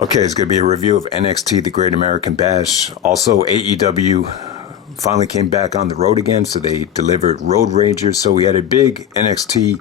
Okay, it's going to be a review of NXT, The Great American Bash. Also, AEW finally came back on the road again, so they delivered Road Rager. So we had a big NXT,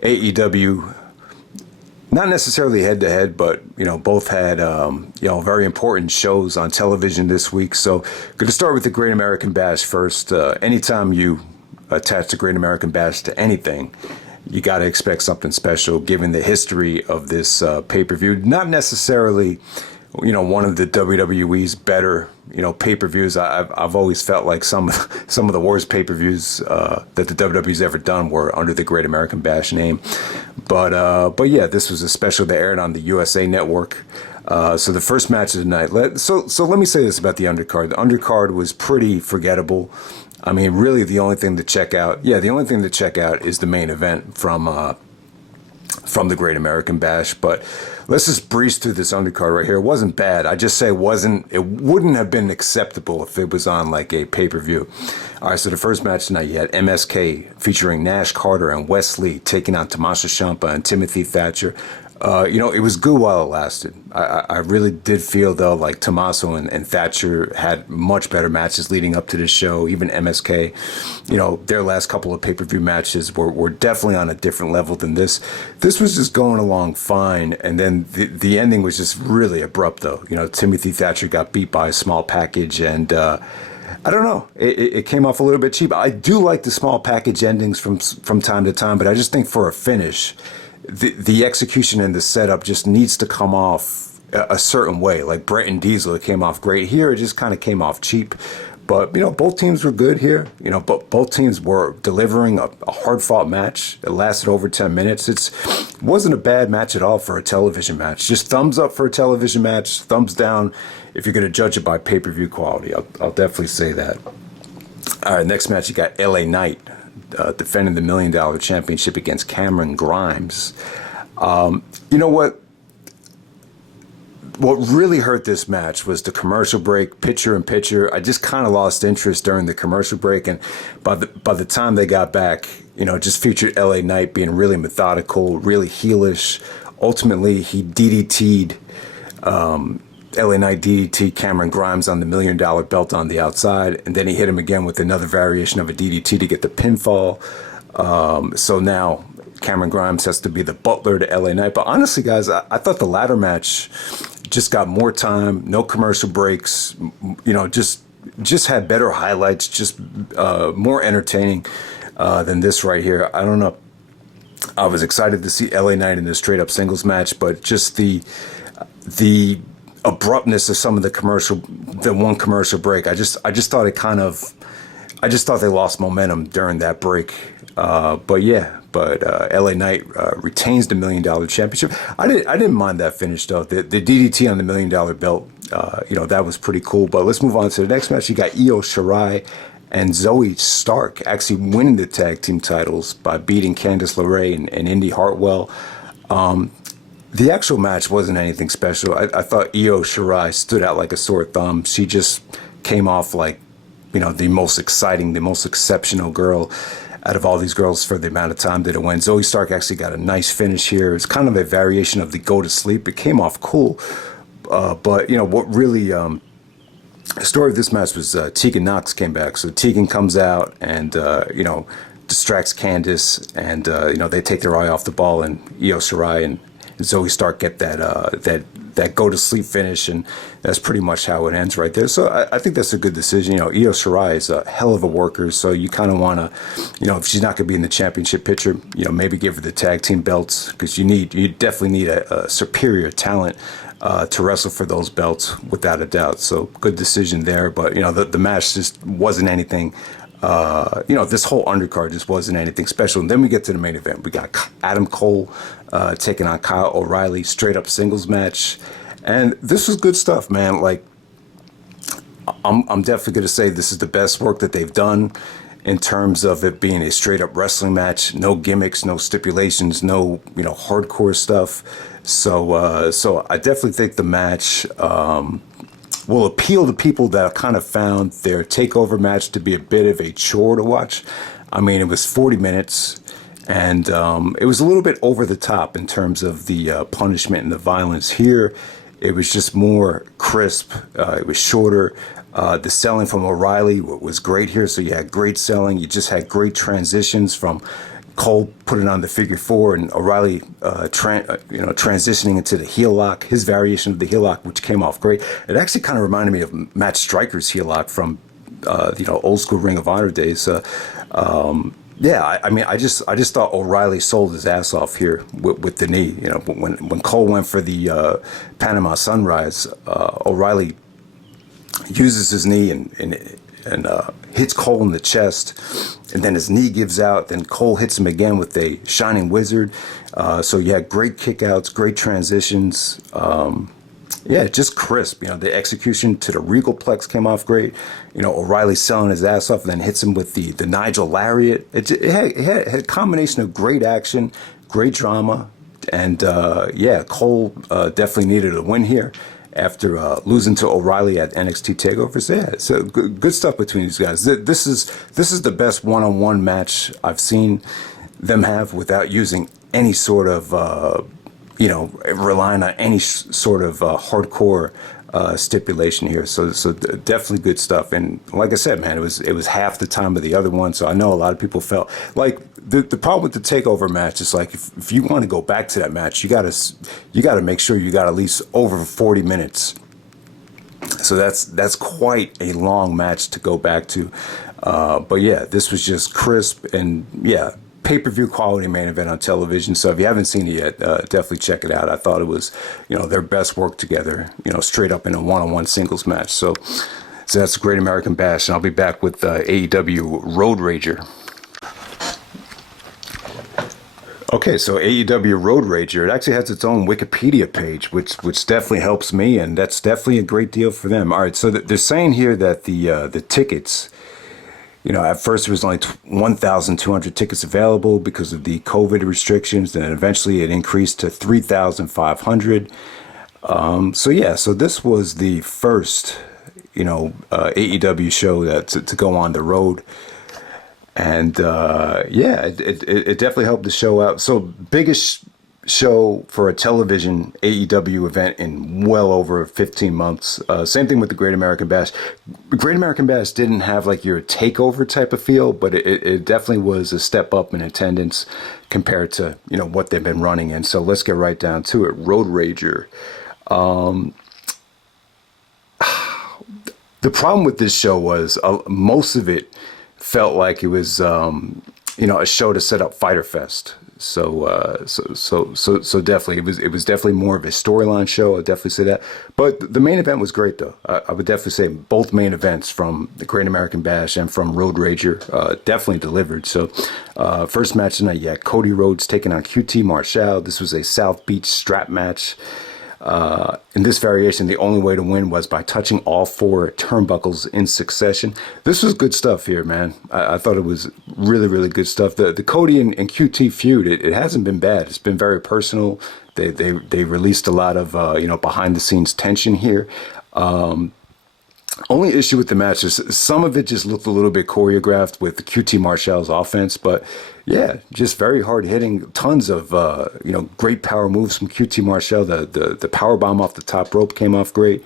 AEW, not necessarily head-to-head, but, both had, very important shows on television this week. So going to start with The Great American Bash first. Anytime you attach The Great American Bash to anything, you got to expect something special given the history of this pay-per-view. Not necessarily, one of the WWE's better, pay-per-views. I've always felt like some of the worst pay-per-views that the WWE's ever done were under the Great American Bash name. But yeah, this was a special that aired on the USA Network. So the first match of the night. So let me say this about the undercard. The undercard was pretty forgettable. I mean, really, the only thing to check out is the main event from the Great American Bash. But let's just breeze through this undercard right here. It wasn't bad. I just say it wouldn't have been acceptable if it was on like a pay-per-view. All right, so the first match tonight, you had MSK featuring Nash Carter and Wes Lee taking on Tommaso Ciampa and Timonthy Thatcher. It was good while it lasted. I really did feel, though, like Tomasso and Thatcher had much better matches leading up to this show. Even MSK, their last couple of pay-per-view matches were definitely on a different level than this. This was just going along fine, and then the ending was just really abrupt, though. Timonthy Thatcher got beat by a small package, and I don't know. It came off a little bit cheap. I do like the small package endings from time to time, but I just think for a finish, the execution and the setup just needs to come off a certain way. Like Britt and Diesel, it came off great. Here, it just kind of came off cheap. But, both teams were good here. But both teams were delivering a hard-fought match. It lasted over 10 minutes. It wasn't a bad match at all for a television match. Just thumbs up for a television match, thumbs down if you're going to judge it by pay-per-view quality. I'll definitely say that. All right, next match, you got LA Knight defending the $1 Million Championship against Cameron Grimes. You know what? What really hurt this match was the commercial break, picture-in-picture. I just kind of lost interest during the commercial break, and by the time they got back, just featured LA Knight being really methodical, really heelish. Ultimately, he DDT'd LA Knight DDT Cameron Grimes on the $1 Million belt on the outside, and then he hit him again with another variation of a DDT to get the pinfall. So now Cameron Grimes has to be the butler to LA Knight. But honestly, guys, I thought the ladder match just got more time, no commercial breaks, just had better highlights, just more entertaining than this right here. I don't know. I was excited to see LA Knight in a straight up singles match, but just the abruptness of some of the one commercial break, I just thought they lost momentum during that break. But LA Knight retains the $1 Million Championship. I didn't mind that finish though. The DDT on the $1 Million belt, that was pretty cool. But let's move on to the next match. You got Io Shirai and Zoey Stark actually winning the tag team titles by beating Candice LeRae and Indi Hartwell. The actual match wasn't anything special. I thought Io Shirai stood out like a sore thumb. She just came off like, the most exciting, the most exceptional girl out of all these girls for the amount of time that it went. Zoey Stark actually got a nice finish here. It's kind of a variation of the go to sleep. It came off cool. But, what really, the story of this match was Tegan Nox came back. So Tegan comes out and, distracts Candice, and, they take their eye off the ball, and Io Shirai and Zoey Stark get that go to sleep finish, and that's pretty much how it ends right there. So I think that's a good decision. Io Shirai is a hell of a worker, so you kind of want to, if she's not going to be in the championship picture, maybe give her the tag team belts, because you definitely need a superior talent to wrestle for those belts without a doubt. So good decision there. But the match just wasn't anything. This whole undercard just wasn't anything special. And then we get to the main event. We got Adam Cole taking on Kyle O'Reilly, straight up singles match. And this was good stuff, man. Like, I'm definitely going to say this is the best work that they've done in terms of it being a straight up wrestling match. No gimmicks, no stipulations, no, hardcore stuff. So I definitely think the match will appeal to people that kind of found their takeover match to be a bit of a chore to watch. I mean, it was 40 minutes, and it was a little bit over the top in terms of the punishment and the violence. Here, It was just more crisp. It was shorter. The selling from O'Reilly was great here. So you had great selling. You just had great transitions from Cole putting on the figure four and O'Reilly, transitioning into the heel lock. His variation of the heel lock, which came off great. It actually kind of reminded me of Matt Striker's heel lock from, old school Ring of Honor days. I just thought O'Reilly sold his ass off here with the knee. You know, when Cole went for the Panama Sunrise, O'Reilly uses his knee and hits Cole in the chest, and then his knee gives out. Then Cole hits him again with a Shining Wizard. So you had great kickouts, great transitions. Just crisp. You know, the execution to the Regal Plex came off great. You know, O'Reilly selling his ass off, and then hits him with the Nigel Lariat. It had a combination of great action, great drama, and Cole definitely needed a win here after losing to O'Reilly at NXT Takeovers. Yeah, so good stuff between these guys. This is the best one-on-one match I've seen them have without using any sort of relying on any sort of hardcore stipulation here. So definitely good stuff. And like I said, man, it was half the time of the other one. So I know a lot of people felt like the problem with the takeover match is like if you want to go back to that match, you gotta make sure you got at least over 40 minutes. So that's quite a long match to go back to. But yeah, this was just crisp and pay-per-view quality main event on television. So if you haven't seen it yet, definitely check it out. I thought it was, their best work together, straight up in a one-on-one singles match. So that's the Great American Bash, and I'll be back with AEW Road Rager. Okay, so AEW Road Rager, it actually has its own Wikipedia page, which definitely helps me, and that's definitely a great deal for them. All right, so they're saying here that the tickets, at first there was only 1,200 tickets available because of the COVID restrictions, and eventually it increased to 3,500. So this was the first, AEW show to go on the road. And it definitely helped the show out. So biggest show for a television AEW event in well over 15 months. Same thing with the Great American Bash. Great American Bash didn't have like your takeover type of feel, but it definitely was a step up in attendance compared to what they've been running. And so let's get right down to it. Road Rager. The problem with this show was most of it felt like it was, a show to set up Fyter Fest. So definitely, it was definitely more of a storyline show. I'd definitely say that. But the main event was great, though. I would definitely say both main events from the Great American Bash and from Road Rager definitely delivered. So first match tonight, Cody Rhodes taking on QT Marshall. This was a South Beach strap match. In this variation, the only way to win was by touching all four turnbuckles in succession. This was good stuff here, man. I thought it was really, really good stuff. The Cody and QT feud, it hasn't been bad. It's been very personal. They released a lot of behind the scenes tension here. Only issue with the match is some of it just looked a little bit choreographed with QT Marshall's offense, but just very hard hitting. Tons of great power moves from QT Marshall. The power bomb off the top rope came off great.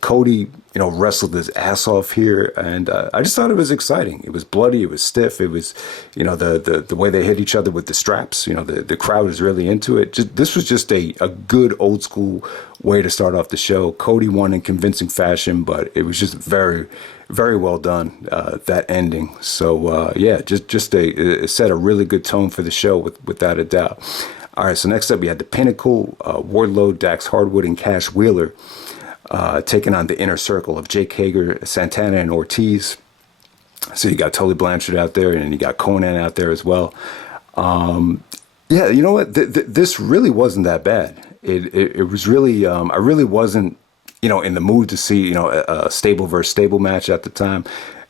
Cody wrestled his ass off here, and I just thought it was exciting. It was bloody, it was stiff, it was the way they hit each other with the straps. The crowd is really into it. This was just a good old school way to start off the show. Cody won in convincing fashion, but it was just very, very well done, that ending. So it set a really good tone for the show without a doubt. All right, so next up we had the Pinnacle, Wardlow, Dax Hardwood, and Cash Wheeler taking on the inner circle of Jake Hager, Santana, and Ortiz. So you got Tully Blanchard out there, and you got Conan out there as well. You know what? This really wasn't that bad. It was really, I really wasn't, in the mood to see, a stable versus stable match at the time.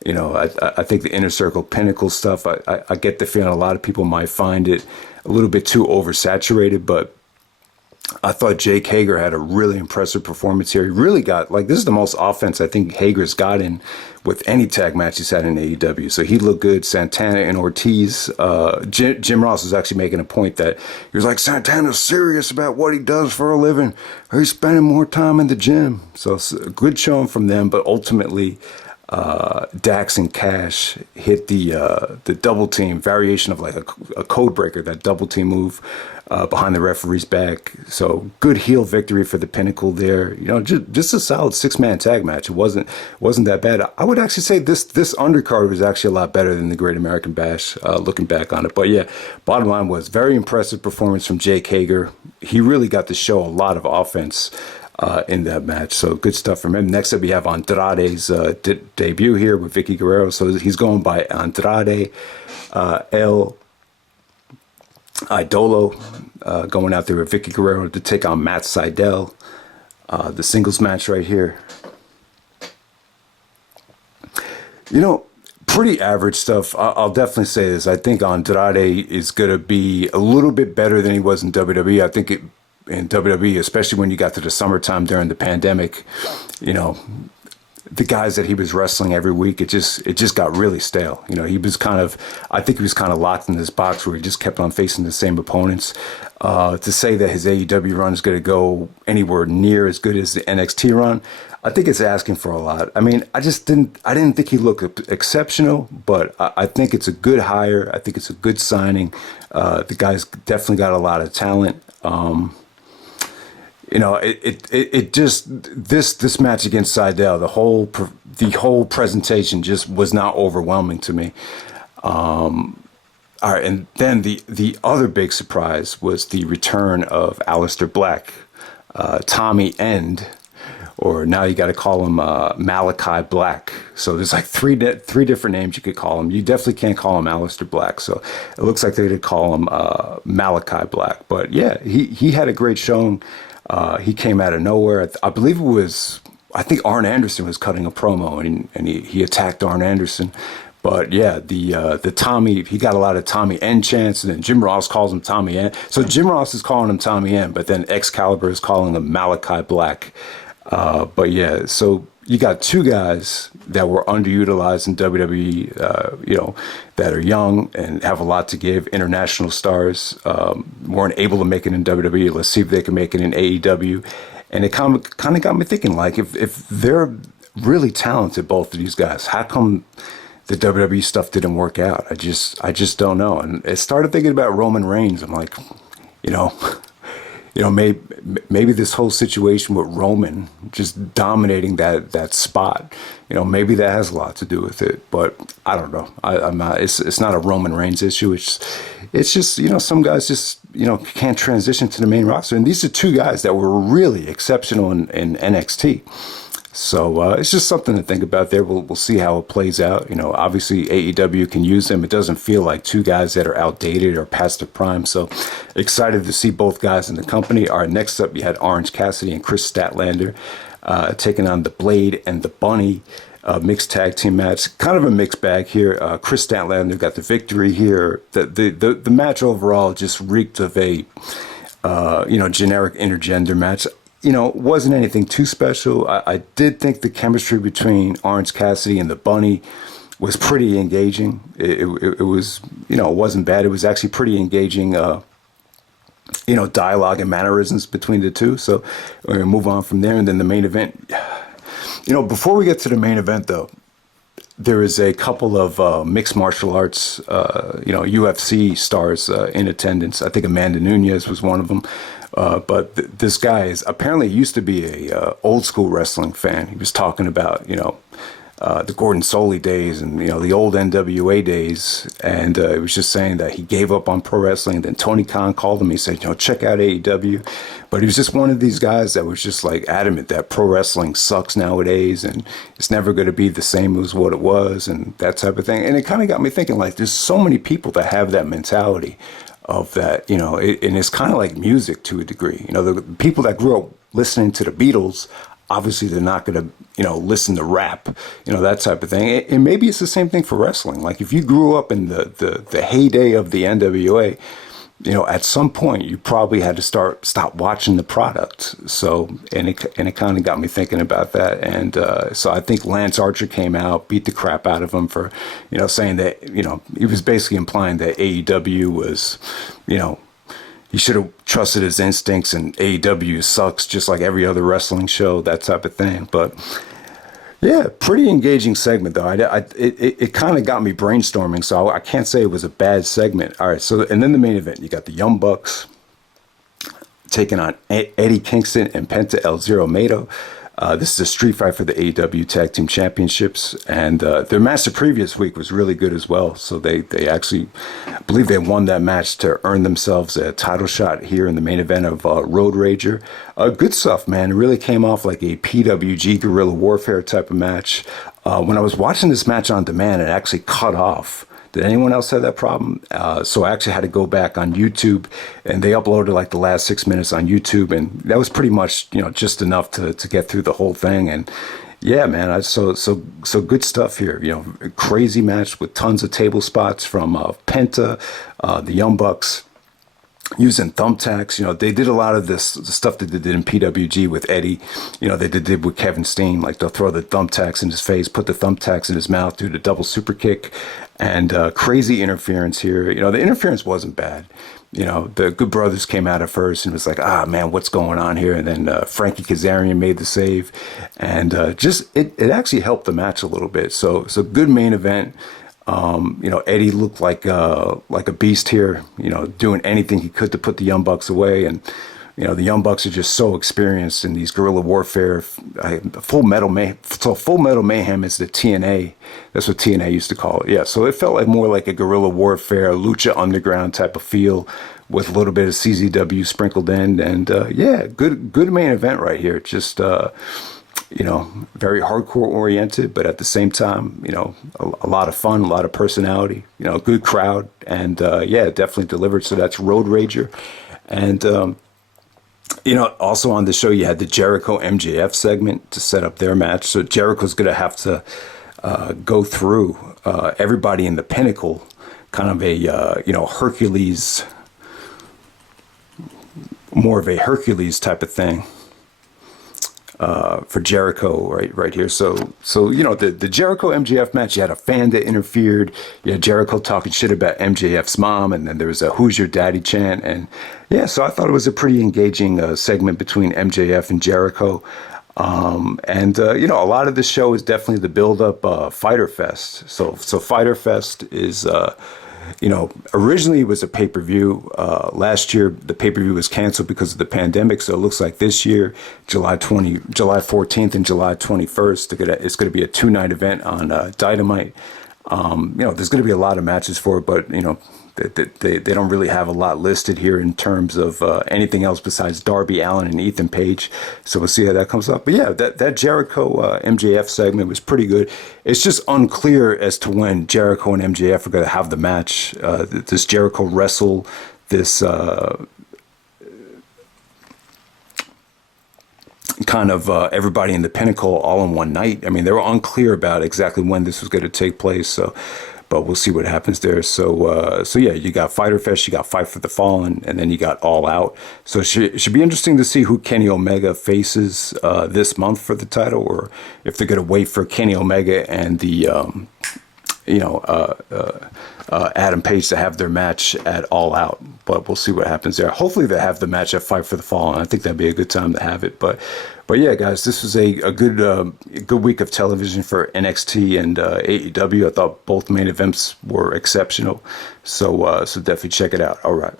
I think the inner circle Pinnacle stuff, I get the feeling a lot of people might find it a little bit too oversaturated, but I thought Jake Hager had a really impressive performance here. He really got, like, this is the most offense I think Hager's gotten with any tag match he's had in AEW. So he looked good. Santana and Ortiz. Jim Ross was actually making a point that he was like, Santana's serious about what he does for a living. He's spending more time in the gym. So it's a good showing from them, but ultimately Dax and Cash hit the double team variation of like a code breaker, that double team move behind the referee's back. So good heel victory for the Pinnacle there. You know, just a solid 6-man tag match. It wasn't that bad. I would actually say this undercard was actually a lot better than the Great American Bash, looking back on it. But yeah, bottom line was very impressive performance from Jake Hager. He really got to show a lot of offense in that match. So good stuff from him. Next up, we have Andrade's debut here with Vicky Guerrero. So he's going by Andrade El Idolo, going out there with Vicky Guerrero to take on Matt Sydal. The singles match right here. You know, pretty average stuff. I'll definitely say this. I think Andrade is going to be a little bit better than he was in WWE. I think in WWE, especially when you got to the summertime during the pandemic, you know, the guys that he was wrestling every week, it just got really stale. You know, I think he was kind of locked in this box where he just kept on facing the same opponents. To say that his AEW run is going to go anywhere near as good as the NXT run, I think it's asking for a lot. I mean, I didn't think he looked exceptional, but I think it's a good hire. I think it's a good signing. The guy's definitely got a lot of talent. You know, it just this match against Sydal, the whole presentation just was not overwhelming to me. All right, and then the other big surprise was the return of Aleister Black, Tommy End, or now you got to call him Malachi Black. So there's like three different names you could call him. You definitely can't call him Aleister Black. So it looks like they're going to call him Malachi Black. But yeah, he had a great showing. He came out of nowhere. I believe it was, I think Arn Anderson was cutting a promo and he attacked Arn Anderson. But yeah, the Tommy, he got a lot of Tommy N chants, and then Jim Ross calls him Tommy N. So Jim Ross is calling him Tommy N, but then Excalibur is calling him Malachi Black. But yeah, so you got two guys that were underutilized in WWE, you know, that are young and have a lot to give. International stars weren't able to make it in WWE. Let's see if they can make it in AEW. And it kind of got me thinking, like, if they're really talented, both of these guys, how come the WWE stuff didn't work out? I just don't know. And I started thinking about Roman Reigns. I'm like, you know, maybe this whole situation with Roman just dominating that spot, you know, maybe that has a lot to do with it. But I don't know. I'm not. It's not a Roman Reigns issue. It's just, you know, some guys just, you know, can't transition to the main roster. And these are two guys that were really exceptional in NXT. So it's just something to think about there. We'll see how it plays out. You know, obviously AEW can use them. It doesn't feel like two guys that are outdated or past their prime. So excited to see both guys in the company. All right, next up, you had Orange Cassidy and Kris Statlander taking on the Blade and the Bunny. Mixed tag team match. Kind of a mixed bag here. Kris Statlander got the victory here. The match overall just reeked of a you know, generic intergender match. You know, wasn't anything too special. I did think the chemistry between Orange Cassidy and the Bunny was pretty engaging. It was, you know, it wasn't bad. It was actually pretty engaging, you know, dialogue and mannerisms between the two. So we're going to move on from there. And then the main event. You know, before we get to the main event, though, there is a couple of mixed martial arts, you know, UFC stars in attendance. I think Amanda Nunes was one of them. But this guy is apparently used to be a old school wrestling fan. He was talking about, you know, the Gordon Solie days and, you know, the old NWA days. And he was just saying that he gave up on pro wrestling. And then Tony Khan called him. He said, you know, check out AEW. But he was just one of these guys that was just like adamant that pro wrestling sucks nowadays and it's never going to be the same as what it was and that type of thing. And it kind of got me thinking, like, there's so many people that have that mentality of that, you know, and it's kind of like music to a degree. You know, the people that grew up listening to the Beatles, obviously they're not going to, you know, listen to rap, you know, that type of thing. And maybe it's the same thing for wrestling. Like if you grew up in the heyday of the NWA, at some point you probably had to stop watching the product. So, and it kind of got me thinking about that. And so I think Lance Archer came out, beat the crap out of him for, saying that, he was basically implying that AEW was, he should have trusted his instincts, and AEW sucks just like every other wrestling show, that type of thing. But yeah, pretty engaging segment though. It kind of got me brainstorming, so I can't say it was a bad segment. All right, so and then the main event, you got the Young Bucks taking on Eddie Kingston and Penta El Zero Miedo. This is a street fight for the AEW Tag Team Championships, and their match the previous week was really good as well. So they actually, I believe they won that match to earn themselves a title shot here in the main event of Road Rager. Good stuff, man. It really came off like a PWG guerrilla warfare type of match. When I was watching this match on demand, it actually cut off. Did anyone else have that problem? So I actually had to go back on YouTube, and they uploaded like the last 6 minutes on YouTube, and that was pretty much, just enough to get through the whole thing. And yeah, man, so good stuff here. Crazy match with tons of table spots from Penta, the Young Bucks, using thumbtacks. They did a lot of the stuff that they did in PWG with Eddie. They did with Kevin Steen. Like, they'll throw the thumbtacks in his face, put the thumbtacks in his mouth, do the double super kick, and crazy interference here. The interference wasn't bad. The Good Brothers came out at first and was like, man, what's going on here? And then Frankie Kazarian made the save, and it actually helped the match a little bit. So good main event. Eddie looked like a beast here, doing anything he could to put the Young Bucks away. And, the Young Bucks are just so experienced in these guerrilla warfare. Full Metal Mayhem is the TNA. That's what TNA used to call it. Yeah. So it felt like more like a guerrilla warfare, Lucha Underground type of feel with a little bit of CZW sprinkled in. And, yeah, good main event right here. Just, very hardcore oriented, but at the same time, a lot of fun, a lot of personality, good crowd, and yeah, definitely delivered. So that's Road Rager. And, also on the show, you had the Jericho MJF segment to set up their match. So Jericho's going to have to go through everybody in the Pinnacle, kind of a, Hercules, more of a Hercules type of thing. For Jericho right here. So the Jericho MJF match, you had a fan that interfered. You had Jericho talking shit about MJF's mom, and then there was a "Who's your daddy" chant. And yeah, so I thought it was a pretty engaging segment between MJF and Jericho. A lot of the show is definitely the build up Fyter Fest. So Fyter Fest is originally it was a pay-per-view. Last year, the pay-per-view was canceled because of the pandemic. So it looks like this year, July 14th and July 21st, it's going to be a 2-night event on Dynamite. There's going to be a lot of matches for it, but, they don't really have a lot listed here in terms of anything else besides Darby Allin and Ethan Page. So we'll see how that comes up. But yeah, that Jericho MJF segment was pretty good. It's just unclear as to when Jericho and MJF are going to have the match. Does Jericho wrestle this kind of everybody in the Pinnacle all in one night? I mean, they were unclear about exactly when this was going to take place. But we'll see what happens there. So yeah, you got Fyter Fest, you got Fight for the Fallen, and then you got All Out. So it should be interesting to see who Kenny Omega faces this month for the title, or if they're going to wait for Kenny Omega and the Adam Page to have their match at All Out. But we'll see what happens there. Hopefully they have the match at Fight for the Fallen. I think that'd be a good time to have it. But yeah, guys, this was a good week of television for NXT and AEW. I thought both main events were exceptional. So definitely check it out. All right.